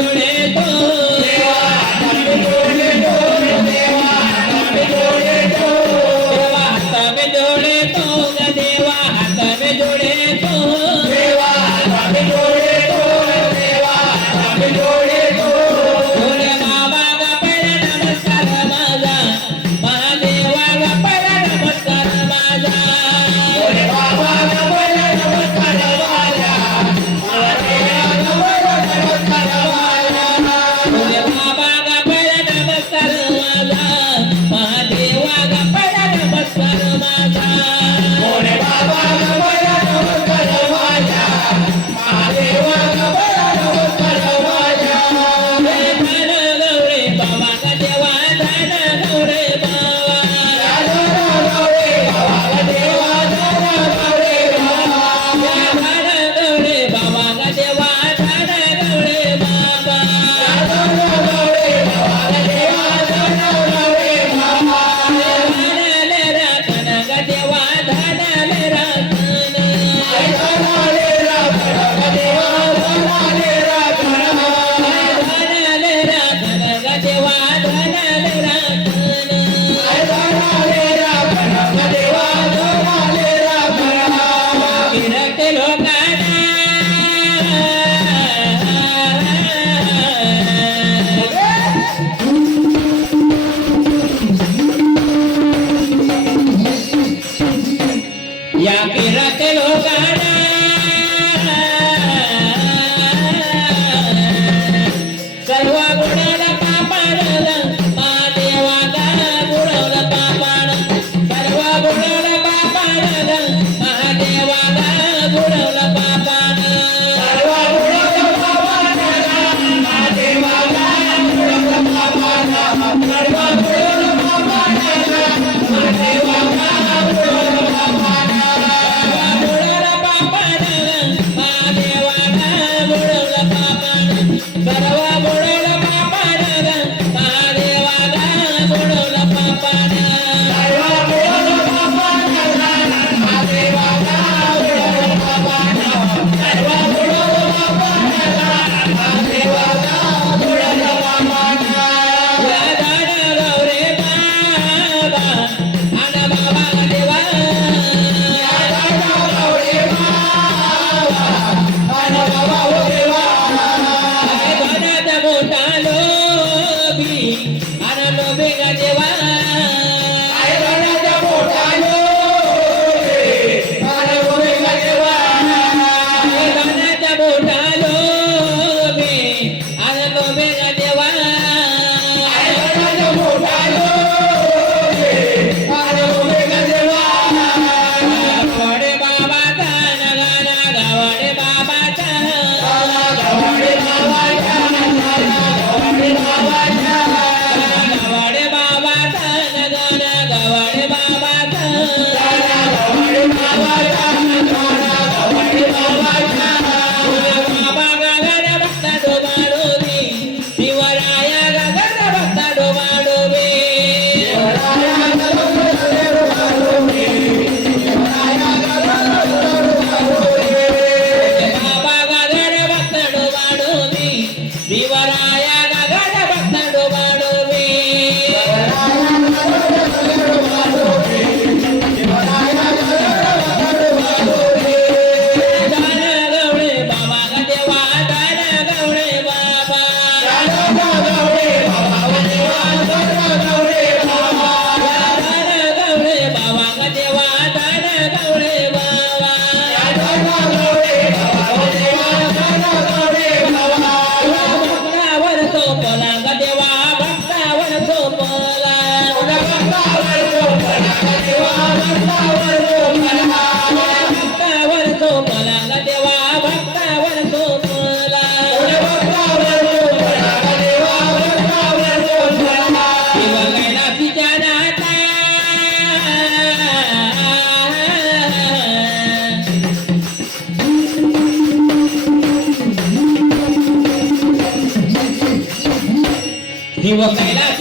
Glória. Mua 了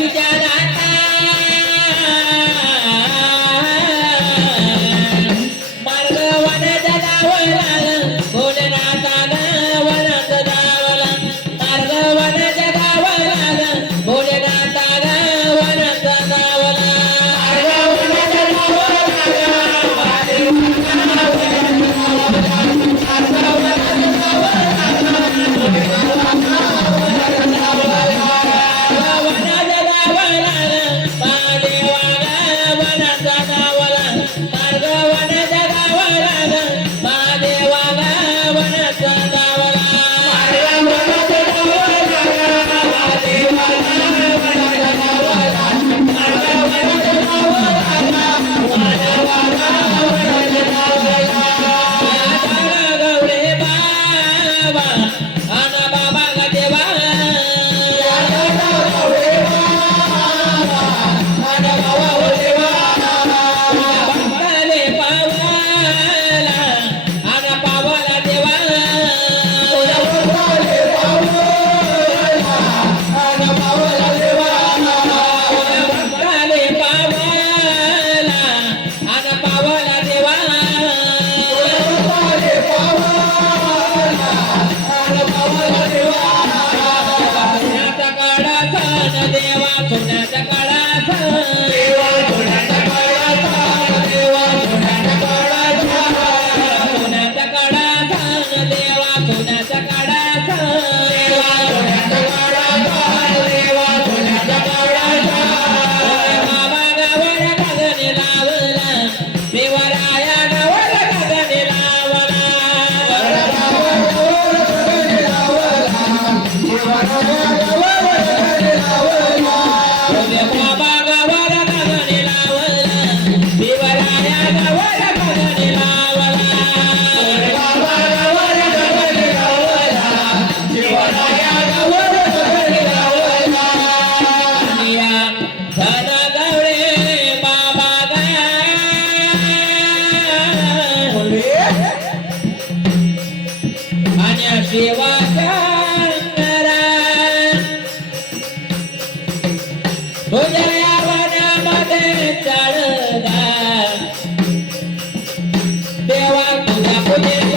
yeah.